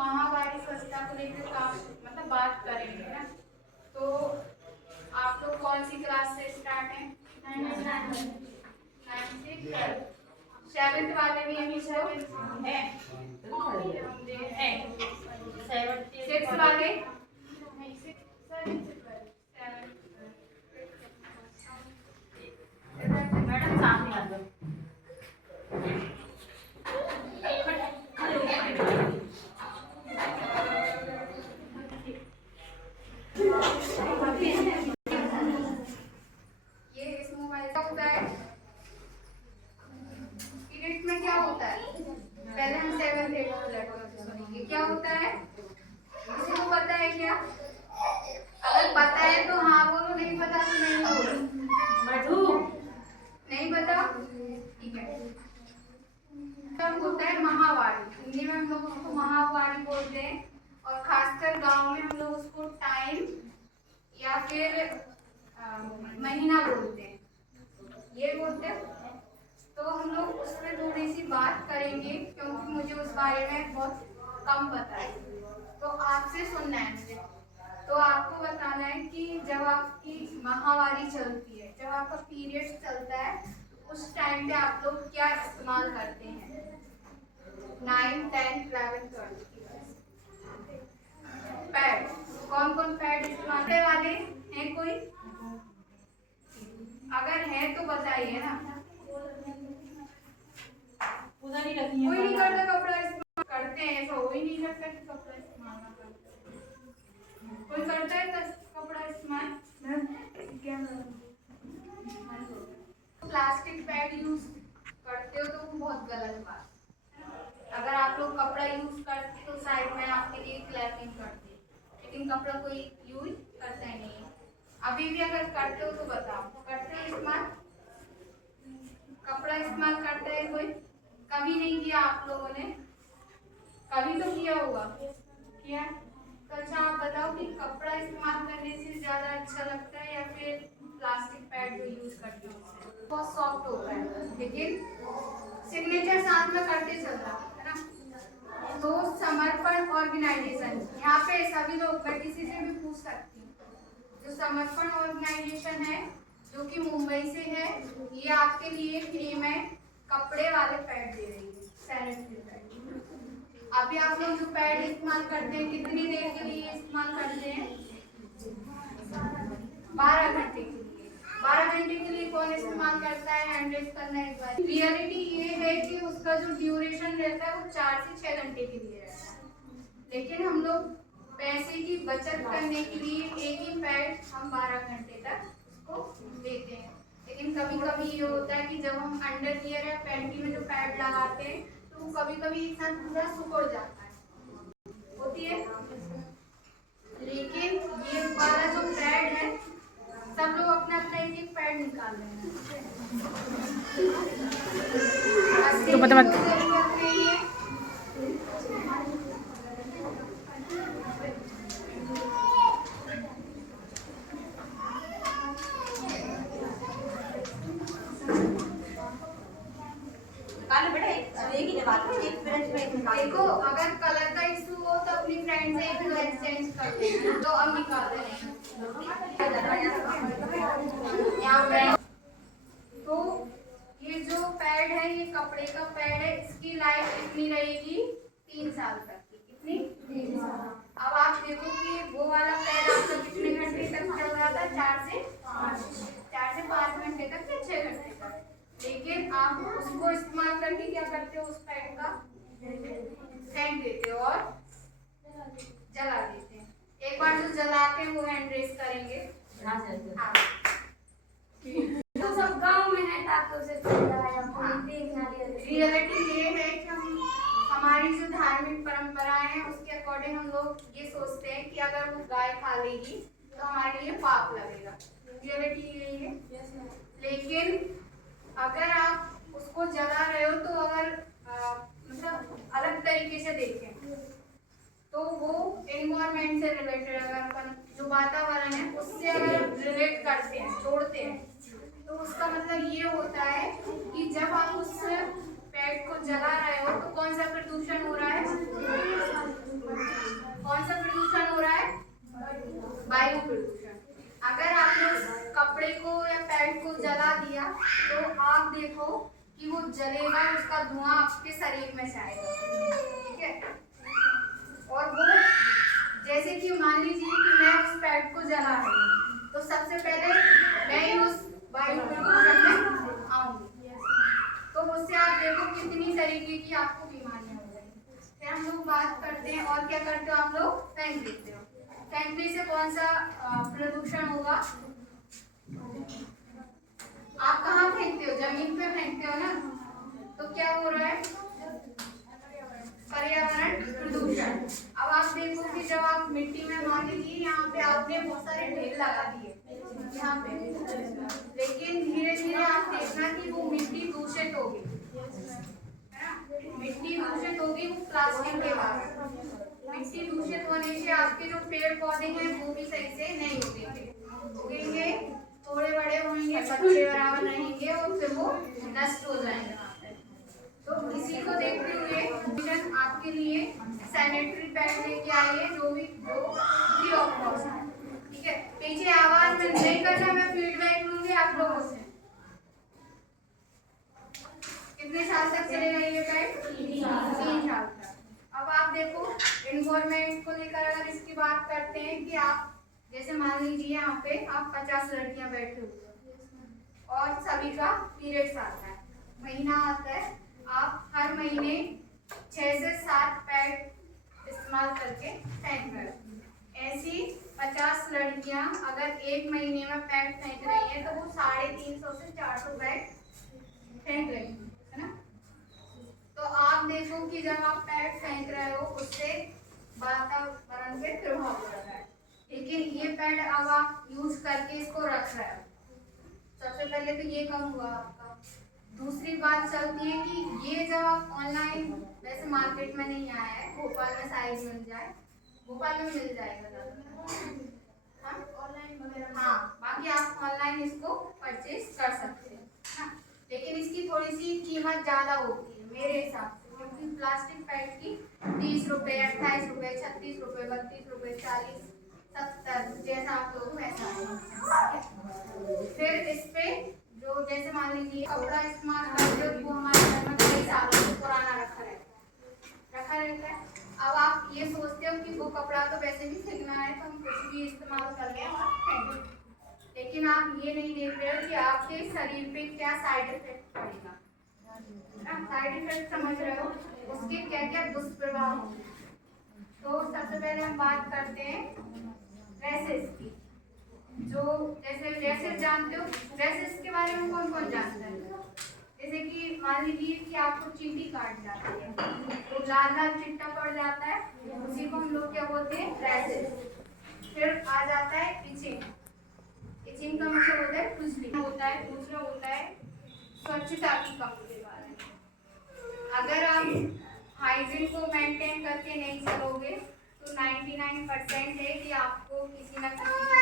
महावारी स्वच्छता को लेकर काम मतलब बात करेंगे ना। तो आप लोग कौन सी क्लास से स्टार्ट है? 9 से 7th वाले भी यहीं से है। 6 वाले मैडम सामने आ जाओ। ये इस मोबाइल का होता है। पीरियड में क्या होता है? पहले हम 7th 8th लेटर सुनेंगे। क्या होता है? किसी को पता है क्या? अगर पता है तो हाँ बोलो, नहीं पता तो नहीं बोलो। नहीं पता? ठीक है। तब होता है महावारी। हिंदी में हम लोग उसको महावारी बोलते हैं और खासकर गांव में हम लोग उसको टाइम या फिर महीना बोलते हैं। ये बोलते हैं। तो हम लोग उस पर थोड़ी सी बात करेंगे क्योंकि मुझे उस बारे में बहुत कम पता है। तो आपसे सुनना है मुझे। तो आपको बताना है कि जब आपकी माहवारी चलती है, जब आपका पीरियड चलता है, उस टाइम पे आप लोग क्या इस्तेमाल करते हैं? 9, 10, 11, 12 पैड। कौन कौन पैड इस्तेमाल करने वाले हैं? कोई अगर है तो बताइए ना। उधर ही रखी है। कोई नहीं करता कपड़ा इस्तेमाल करते हैं, ऐसा हो ही नहीं सकता कि कपड़ा इस्तेमाल ना करते। कोई करता है कपड़ा इस्तेमाल? प्लास्टिक पैड यूज करते हो तो वो बहुत गलत बात है। अगर आप लोग कपड़ा यूज करते तो साइड में आपके लिए क्लैपिंग करते, लेकिन कपड़ा कोई यूज करता ही नहीं है। अभी भी अगर करते हो तो बताओ, करते हो इस्तेमाल? कपड़ा इस्तेमाल करते हैं कोई? कभी नहीं किया आप लोगों ने? कभी तो किया होगा। किया? तो अच्छा आप बताओ कि कपड़ा इस्तेमाल करने से ज़्यादा अच्छा लगता है या फिर प्लास्टिक पैड जो यूज करते हो? बहुत सॉफ्ट होता है लेकिन सिग्नेचर साथ में करते चलता है ना। तो समर्पण ऑर्गेनाइजेशन, यहाँ पे सभी लोग, मैं किसी से भी पूछ सकती हूँ। जो समर्पण ऑर्गेनाइजेशन है जो कि मुंबई से है, ये आपके लिए फ्री में कपड़े वाले पैड दे रही है, सैनिटरी पैड। अभी आप लोग जो पैड इस्तेमाल करते हैं कितनी देर के लिए इस्तेमाल करते हैं? 12 घंटे के लिए। 12 घंटे के लिए कौन इस्तेमाल करता है? हैंड रेज करना एक बार। रियलिटी ये है कि उसका जो ड्यूरेशन रहता है वो 4 से 6 घंटे के लिए रहता है, लेकिन हम लोग पैसे की बचत करने के लिए एक ही पैड हम 12 घंटे तक उसको देते हैं। लेकिन कभी कभी ये होता है कि जब हम अंडरवियर या पैंटी में जो पैड लगाते हैं तो वो कभी कभी एक साथ पूरा सिकुड़ जाता है, होती है। लेकिन ये वाला जो पैड है, सब लोग अपना अपना एक एक पैड निकाल रहे हैं। तो पता मत देखो, अगर कलर का इशू हो तो अपनी फ्रेंड से एक एक्सचेंज कर लेना। तो अब निकाल रहे हैं यहाँ पे। तो ये जो पैड है ये कपड़े का पैड है, इसकी लाइफ कितनी रहेगी? 3 साल तक की। कितनी? 3 साल। अब आप देखो कि वो वाला पैड आपका कितने घंटे तक चल रहा था? 4 से 5 घंटे तक या 6 घंटे तक। लेकिन आप उसको इस्तेमाल करके क्या करते हो? उस पैड का फेंक देते हो और जला देते हैं। एक बार जो जलाते हैं वो हैंड रेस करेंगे। हाँ। तो सब गांव में है ताकि उसे रियलिटी ये है कि हमारी जो धार्मिक परंपराएं हैं उसके अकॉर्डिंग हम लोग ये सोचते हैं कि अगर वो गाय खा लेगी तो हमारे लिए पाप लगेगा। रियलिटी यही है। लेकिन अगर आप उसको जला रहे हो तो अगर मतलब अलग तरीके से देखें तो वो एनवायरमेंट से रिलेटेड, अगर अपन जो वातावरण है उससे अगर रिलेट करते हैं, जोड़ते हैं, तो उसका मतलब ये होता है कि जब आप उस पेड़ को जला रहे हो तो कौन सा प्रदूषण हो रहा है? में से आएगा, ठीक है। और वो जैसे कि मान लीजिए कि मैं उस पैड को जला रही हूँ, तो सबसे पहले मैं ही उस वायु प्रदूषण में आऊंगी, तो उससे आप देखो कितनी तरीके की आपको बीमारियां हो जाएंगी। फिर हम लोग बात करते हैं और क्या करते हो आप लोग, फेंक देते हो। फेंकने से कौन सा प्रदूषण होगा, आप कहाँ फेंकते हो, जमीन पे फेंकते हो ना, तो क्या हो रहा है, पर्यावरण प्रदूषण। अब आप देखो कि जब आप मिट्टी में, मान लीजिए यहाँ पे आपने बहुत सारे ढेर लगा दिए यहाँ पे, लेकिन धीरे धीरे आप देखना कि वो मिट्टी दूषित होगी, है ना, मिट्टी दूषित होगी वो प्लास्टिक के कारण। मिट्टी दूषित होने से आपके जो पेड़ पौधे हैं वो भी सही से नहीं उगेंगे, थोड़े बड़े होंगे, पत्ते बराबर रहेंगे और फिर वो नष्ट हो जाएंगे। तो इसी को देखते हुए मिशन आपके लिए सैनिटरी पैड लेके आई है, जो फ्री ऑफ कॉस्ट है, ठीक है। पीछे आवाज में नहीं करना, मैं फीडबैक लूंगी आप लोगों से। कितने साल तक चलेगा ये पैड, 3 साल तक। अब आप देखो एनवायरमेंट को लेकर अगर इसकी बात करते हैं कि आप जैसे मान लीजिए यहाँ पे आप 50 लड़कियां बैठे हुए और सभी का पीरियड्स आता है, महीना आता है, आप हर महीने 6 से 7 पैड इस्तेमाल करके फेंक रहे हो। ऐसी 50 लड़कियां अगर एक महीने में पैड फेंक रही हैं तो वो 350 से 400 पैड फेंक रही है ना। तो आप देखो कि जब आप पैड फेंक रहे हो उससे वातावरण पे प्रभाव पड़ रहा है, लेकिन ये पैड अब आप यूज करके इसको रख रहे हो, सबसे पहले तो ये कम हुआ आपका। दूसरी बात चलती है कि ये जब आप ऑनलाइन, वैसे मार्केट में नहीं आया है, भोपाल में साइज मिल जाए, भोपाल में मिल जाएगा ऑनलाइन वगैरह, हाँ, बाकी आप ऑनलाइन इसको परचेज कर सकते हैं ना, लेकिन इसकी थोड़ी सी कीमत ज़्यादा होती है मेरे हिसाब से, क्योंकि प्लास्टिक पैड की 30 रुपये, 28 रुपये, 36 रुपये, 32 रुपये, 40, 70, जैसा आप लोग वैसा है। फिर इस पे जो जैसे मान लीजिए कपड़ा इस्तेमाल करते हो वो हमारे घर में कई सालों से पुराना रखा रहता है। अब आप ये सोचते हो कि वो कपड़ा तो वैसे भी फेंकना है तो हम कुछ भी इस्तेमाल कर लें और फेंक दें, लेकिन आप ये नहीं देख रहे हो कि आपके शरीर पे क्या साइड इफेक्ट पड़ेगा। साइड इफेक्ट समझ रहे हो, उसके क्या क्या दुष्प्रभाव होंगे। तो सबसे पहले हम बात करते हैं रैशेस की। जो जैसे रैशेस जानते हो, रैशेस के बारे में कौन कौन जानता है, जैसे कि मान लीजिए कि आपको चींटी काट जाती है तो लाल लाल चिट्टा पड़ जाता है, उसी को हम लोग क्या बोलते हैं, रैशेस। फिर आ जाता है इचिंग, इचिंग का मतलब होता है खुजली होता है। दूसरा होता है स्वच्छता की कमी के बारे में, अगर आप हाइजीन को मेंटेन करके नहीं चलोगे तो 99% है कि आपको किसी न किसी